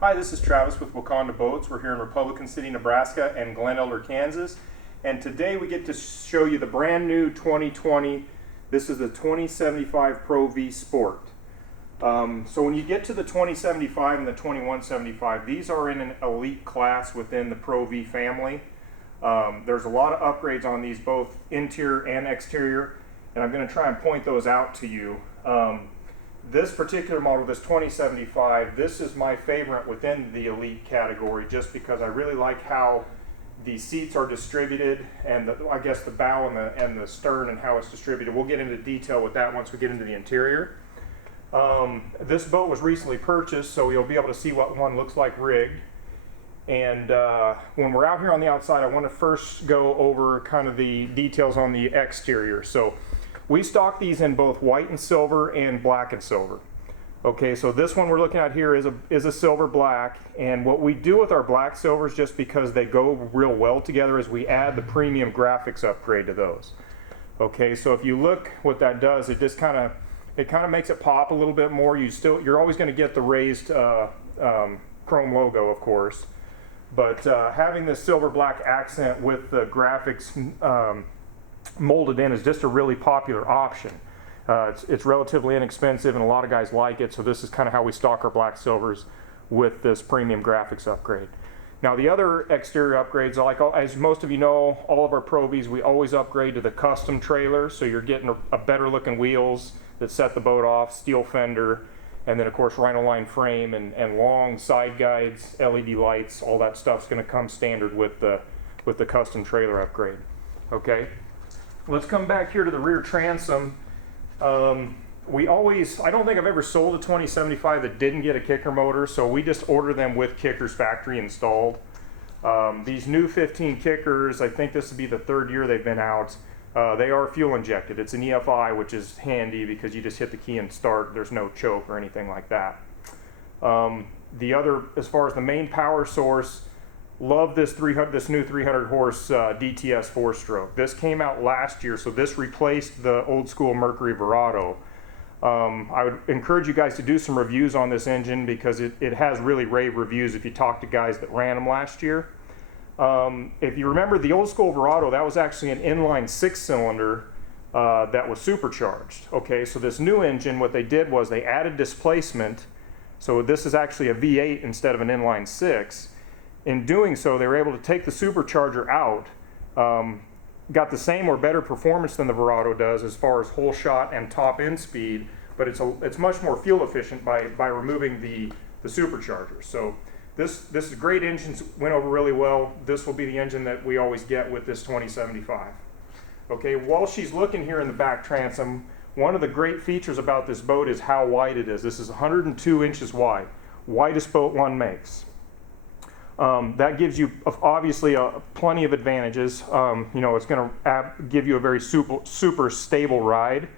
Hi, this is Travis with Waconda Boats. We're here in Republican City, Nebraska and Glen Elder, Kansas. And today we get to show you the brand new 2020. This is the 2075 Pro V Sport. So when you get to the 2075 and the 2175, these are in an elite class within the Pro V family. There's a lot of upgrades on these, both interior and exterior, and I'm going to try and point those out to you. This particular model, this 2075, this is my favorite within the elite category just because I really like how the seats are distributed and I guess the bow and the stern and how it's distributed. We'll get into detail with that once we get into the interior. This boat was recently purchased, so you'll be able to see what one looks like rigged. And when we're out here on the outside, I want to first go over kind of the details on the exterior. So we stock these in both white and silver and black and silver. Okay, so this one we're looking at here is a silver black, and what we do with our black silvers, just because they go real well together, is we add the premium graphics upgrade to those. Okay, so if you look, what that does, it kind of makes it pop a little bit more. You're always going to get the raised chrome logo, of course, but having this silver black accent with the graphics molded in is just a really popular option. It's relatively inexpensive and a lot of guys like it, so this is kind of how we stock our black silvers with this premium graphics upgrade. Now the other exterior upgrades, as most of you know, all of our Pro Vs, we always upgrade to the custom trailer, so you're getting a better looking wheels that set the boat off, steel fender, and then of course Rhino-Line frame and long side guides, LED lights, all that stuff's going to come standard with the custom trailer upgrade. Okay. Let's come back here to the rear transom. I don't think I've ever sold a 2075 that didn't get a kicker motor, so we just order them with kickers factory installed. These new 15 kickers, I think this will be the third year they've been out. They are fuel injected. It's an EFI, which is handy because you just hit the key and start. There's no choke or anything like that. As far as the main power source, love this new 300 horse DTS 4-stroke. This came out last year, so this replaced the old school Mercury Verado. I would encourage you guys to do some reviews on this engine because it has really rave reviews if you talk to guys that ran them last year. If you remember the old school Verado, that was actually an inline 6-cylinder that was supercharged. Okay, so this new engine, what they did was they added displacement, so this is actually a V8 instead of an inline 6. In doing so, they were able to take the supercharger out, got the same or better performance than the Verado does as far as whole shot and top end speed, but it's much more fuel efficient by removing the supercharger. So this is a great engine, went over really well. This will be the engine that we always get with this 2075. Okay, while she's looking here in the back transom, one of the great features about this boat is how wide it is. This is 102 inches wide, widest boat one makes. That gives you obviously plenty of advantages. It's going to give you a very super stable ride.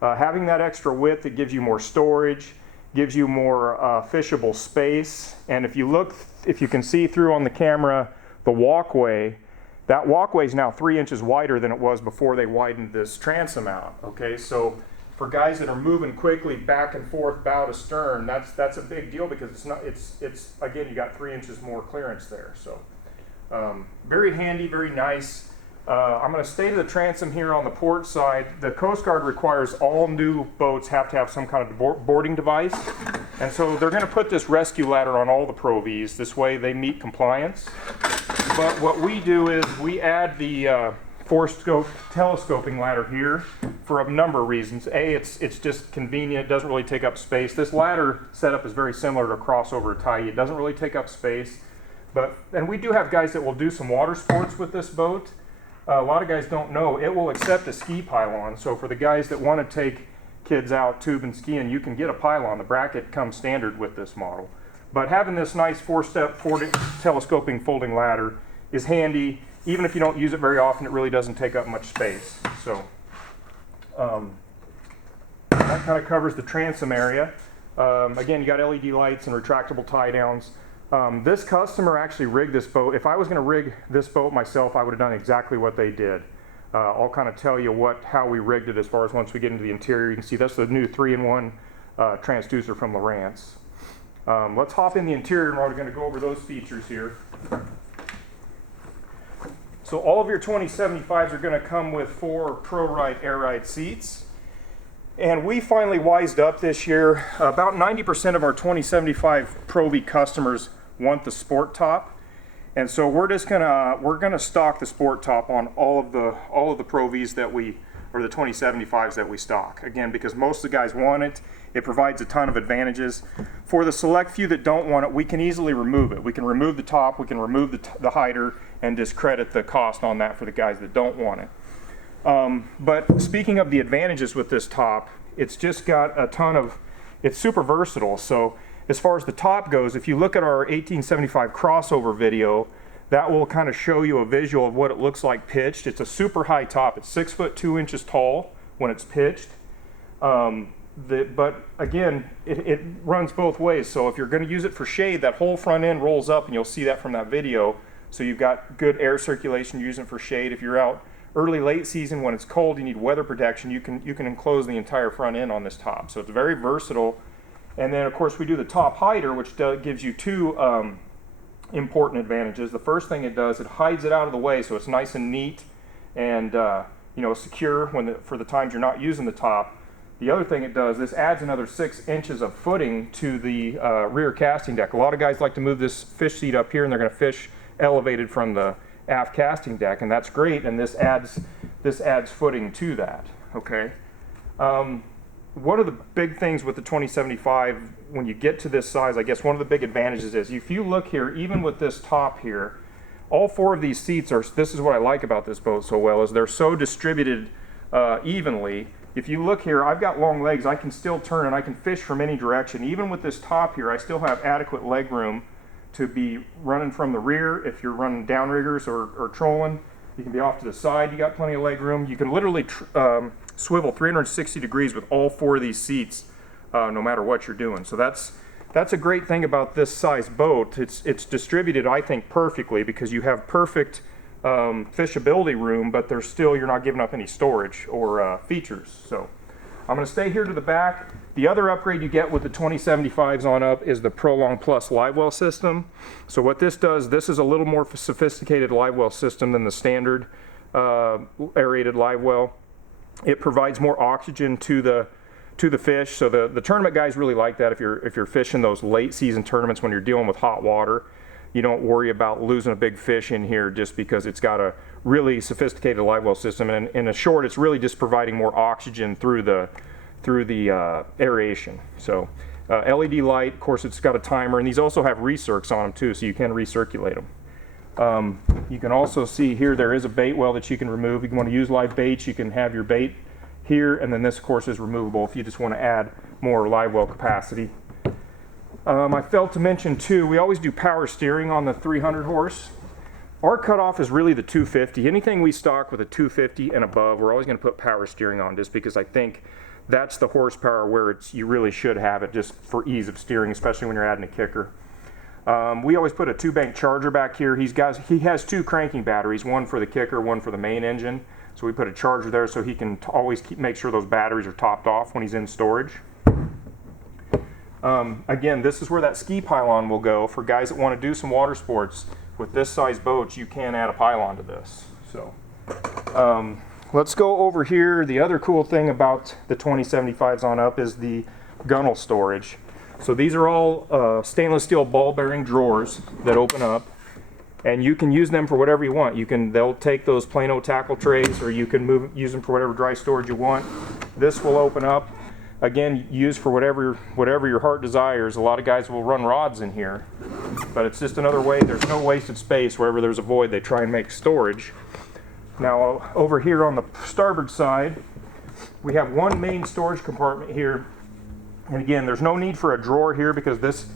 Having that extra width, it gives you more storage, gives you more fishable space. And if you can see through on the camera, the walkway, that walkway is now 3 inches wider than it was before they widened this transom out. Okay, so for guys that are moving quickly back and forth bow to stern, that's a big deal because it's again, you got 3 inches more clearance there. So very handy, very nice. I'm going to stay to the transom here on the port side. The Coast Guard requires all new boats have to have some kind of boarding device, and so they're going to put this rescue ladder on all the Pro Vs. This way they meet compliance. But what we do is we add the four-scope telescoping ladder here for a number of reasons. A, it's just convenient, it doesn't really take up space. This ladder setup is very similar to a crossover tie. It doesn't really take up space. And we do have guys that will do some water sports with this boat. A lot of guys don't know, it will accept a ski pylon. So for the guys that want to take kids out tubing skiing, you can get a pylon. The bracket comes standard with this model. But having this nice four-step telescoping folding ladder is handy. Even if you don't use it very often, it really doesn't take up much space. So that kind of covers the transom area. Again, you got LED lights and retractable tie downs. This customer actually rigged this boat. If I was going to rig this boat myself, I would have done exactly what they did. I'll kind of tell you how we rigged it as far as once we get into the interior. You can see that's the new 3-in-1 transducer from Lowrance. Let's hop in the interior and we're going to go over those features here. So all of your 2075s are going to come with 4 Pro-Ride Air Ride seats. And we finally wised up this year. About 90% of our 2075 Pro V customers want the Sport Top. And so we're gonna stock the Sport Top on all of the Pro Vs that we, or the 2075s that we stock. Again, because most of the guys want it. It provides a ton of advantages. For the select few that don't want it, we can easily remove it. We can remove the top, we can remove the hider, and discredit the cost on that for the guys that don't want it. But speaking of the advantages with this top, it's just got a ton of, it's super versatile. So as far as the top goes, if you look at our 1875 crossover video, that will kind of show you a visual of what it looks like pitched. It's a super high top. It's 6 foot 2 inches tall when it's pitched. But again, it runs both ways. So if you're going to use it for shade, that whole front end rolls up, and you'll see that from that video. So you've got good air circulation using it for shade. If you're out early, late season when it's cold, you need weather protection, you can enclose the entire front end on this top. So it's very versatile. And then of course we do the top hider, which gives you 2 important advantages. The first thing it does, it hides it out of the way, so it's nice and neat and secure for the times you're not using the top. The other thing it does, this adds another 6 inches of footing to the rear casting deck. A lot of guys like to move this fish seat up here, and they're going to fish elevated from the aft casting deck, and that's great. And this adds footing to that. Okay. One of the big things with the 2075, when you get to this size, I guess one of the big advantages is if you look here, even with this top here, all 4 of these seats are. This is what I like about this boat so well, is they're so distributed evenly. If you look here, I've got long legs. I can still turn and I can fish from any direction. Even with this top here, I still have adequate leg room to be running from the rear. If you're running downriggers or trolling, you can be off to the side. You got plenty of leg room. You can literally swivel 360 degrees with all 4 of these seats, no matter what you're doing. So that's a great thing about this size boat. It's distributed, I think, perfectly, because you have perfect fishability room, but you're not giving up any storage or features. So I'm going to stay here to the back. The other upgrade you get with the 2075s on up is the Prolong Plus live well system. So what this does, this is a little more sophisticated live well system than the standard aerated live well. It provides more oxygen to the fish. So the tournament guys really like that. If you're fishing those late season tournaments when you're dealing with hot water, you don't worry about losing a big fish in here just because it's got a really sophisticated live well system. And in a short, it's really just providing more oxygen through the aeration. So LED light, of course, it's got a timer, and these also have recircs on them too, so you can recirculate them. You can also see here there is a bait well that you can remove. If you want to use live baits, you can have your bait here, and then this, of course, is removable if you just want to add more live well capacity. I failed to mention too, we always do power steering on the 300 horse. Our cutoff is really the 250. Anything we stock with a 250 and above, we're always going to put power steering on, just because I think that's the horsepower where you really should have it, just for ease of steering, especially when you're adding a kicker. We always put a 2-bank charger back here. He has 2 cranking batteries, one for the kicker, one for the main engine. So we put a charger there so he can always make sure those batteries are topped off when he's in storage. Again, this is where that ski pylon will go. For guys that want to do some water sports with this size boats, you can add a pylon to this. So let's go over here. The other cool thing about the 2075s on up is the Gunnel Storage. So these are all stainless steel ball bearing drawers that open up, and you can use them for whatever you want. They'll take those plain old tackle trays, or you can use them for whatever dry storage you want. This will open up. Again, used for whatever your heart desires. A lot of guys will run rods in here, but it's just another way. There's no wasted space. Wherever there's a void, they try and make storage. Now over here on the starboard side, we have one main storage compartment here. And again, there's no need for a drawer here because this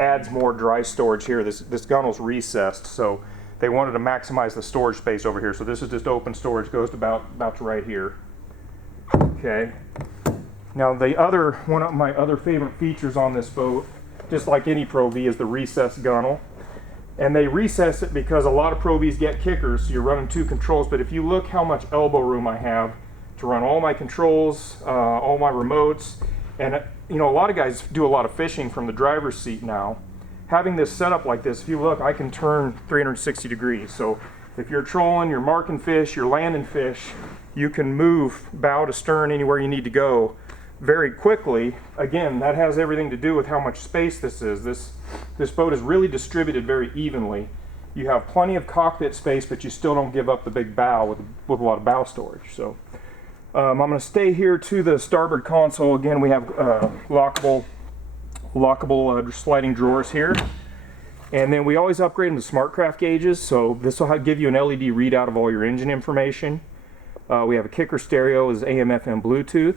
adds more dry storage here. This gunnel's recessed, so they wanted to maximize the storage space over here. So this is just open storage, goes about to right here. Okay. Now one of my other favorite features on this boat, just like any Pro V, is the recessed gunnel. And they recess it because a lot of Pro Vs get kickers, so you're running 2 controls. But if you look how much elbow room I have to run all my controls, all my remotes, And you know, a lot of guys do a lot of fishing from the driver's seat now. Having this set up like this, if you look, I can turn 360 degrees. So if you're trolling, you're marking fish, you're landing fish, you can move bow to stern anywhere you need to go very quickly. Again, that has everything to do with how much space this is. This boat is really distributed very evenly. You have plenty of cockpit space, but you still don't give up the big bow with a lot of bow storage. So I'm going to stay here to the starboard console. Again, we have lockable sliding drawers here. And then we always upgrade them to SmartCraft gauges, so this will give you an LED readout of all your engine information. We have a kicker stereo, is AM, FM, Bluetooth.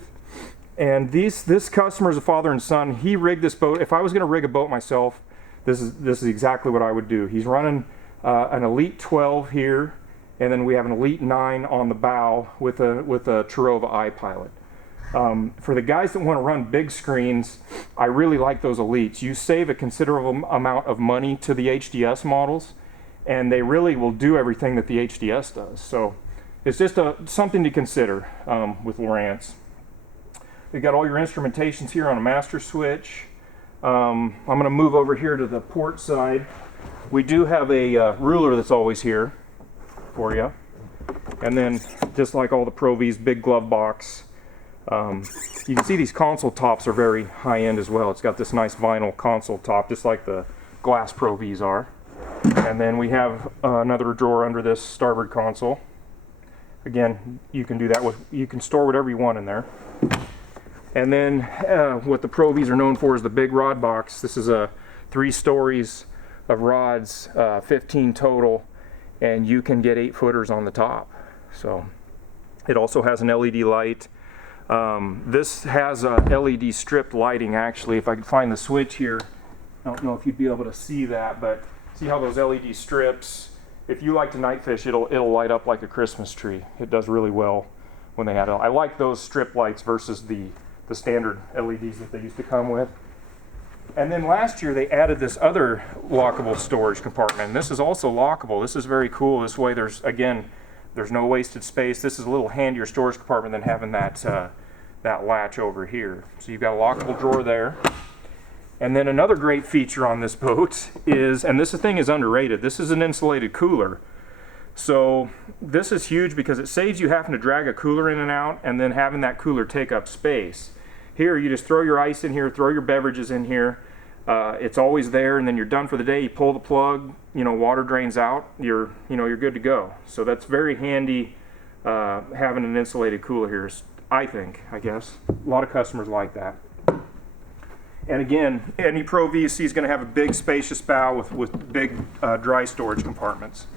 And this customer is a father and son. He rigged this boat. If I was going to rig a boat myself, this is exactly what I would do. He's running an Elite 12 here, and then we have an Elite 9 on the bow with a Terova iPilot. For the guys that want to run big screens, I really like those Elites. You save a considerable amount of money to the HDS models, and they really will do everything that the HDS does. So it's just something to consider with Lowrance. You've got all your instrumentations here on a master switch. I'm going to move over here to the port side. We do have a ruler that's always here for you. And then, just like all the Pro V's, big glove box. You can see these console tops are very high-end as well. It's got this nice vinyl console top, just like the glass Pro V's are. And then we have another drawer under this starboard console. Again, you can do that you can store whatever you want in there. And then what the Pro V's are known for is the big rod box. This is 3 stories of rods, 15 total, and you can get 8-footers on the top. So it also has an LED light. This has a LED stripped lighting, actually. If I could find the switch here, I don't know if you'd be able to see that, but see how those LED strips, if you like to night fish, it'll light up like a Christmas tree. It does really well when they add it. I like those strip lights versus the standard LEDs that they used to come with. And then last year they added this other lockable storage compartment, and this is also lockable. This is very cool. This way there's no wasted space. This is a little handier storage compartment than having that latch over here. So you've got a lockable drawer there. And then another great feature on this boat is, and this thing is underrated, this is an insulated cooler. So this is huge because it saves you having to drag a cooler in and out and then having that cooler take up space. Here you just throw your ice in here, throw your beverages in here. It's always there, and then you're done for the day. You pull the plug, water drains out, you're good to go. So that's very handy, having an insulated cooler here, I guess. A lot of customers like that. And again, any Pro VC is going to have a big spacious bow with big dry storage compartments.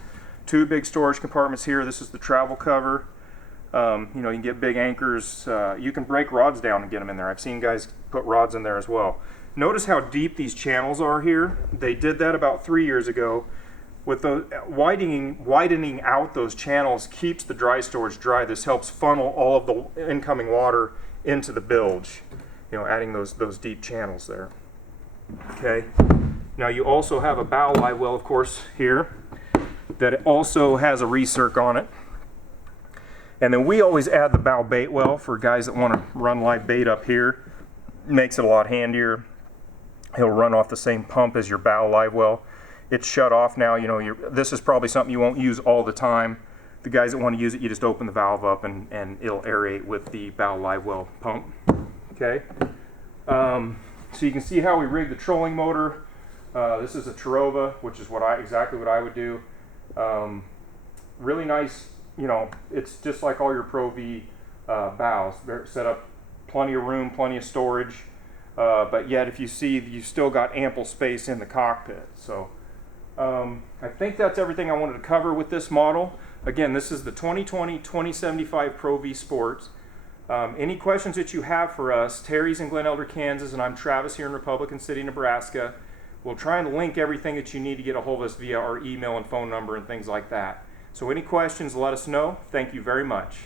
2 big storage compartments here. This is the travel cover. You can get big anchors. You can break rods down and get them in there. I've seen guys put rods in there as well. Notice how deep these channels are here. They did that about 3 years ago. With the widening out those channels keeps the dry storage dry. This helps funnel all of the incoming water into the bilge. Adding those deep channels there. Okay. Now you also have a bow live well, of course, here that also has a recirc on it. And then we always add the bow bait well for guys that want to run live bait up here. Makes it a lot handier. He'll run off the same pump as your bow live well. It's shut off now. This is probably something you won't use all the time. The guys that want to use it, you just open the valve up and it'll aerate with the bow live well pump. Okay. So you can see how we rig the trolling motor. This is a Terova, which is exactly what I would do. Really nice. It's just like all your Pro V bows. They're set up plenty of room, plenty of storage, but yet if you see, you've still got ample space in the cockpit. So I think that's everything I wanted to cover with this model. Again, this is the 2020-2075 Pro V Sports. Any questions that you have for us, Terry's in Glen Elder, Kansas, and I'm Travis here in Republican City, Nebraska. We'll try and link everything that you need to get a hold of us via our email and phone number and things like that. So any questions, let us know. Thank you very much.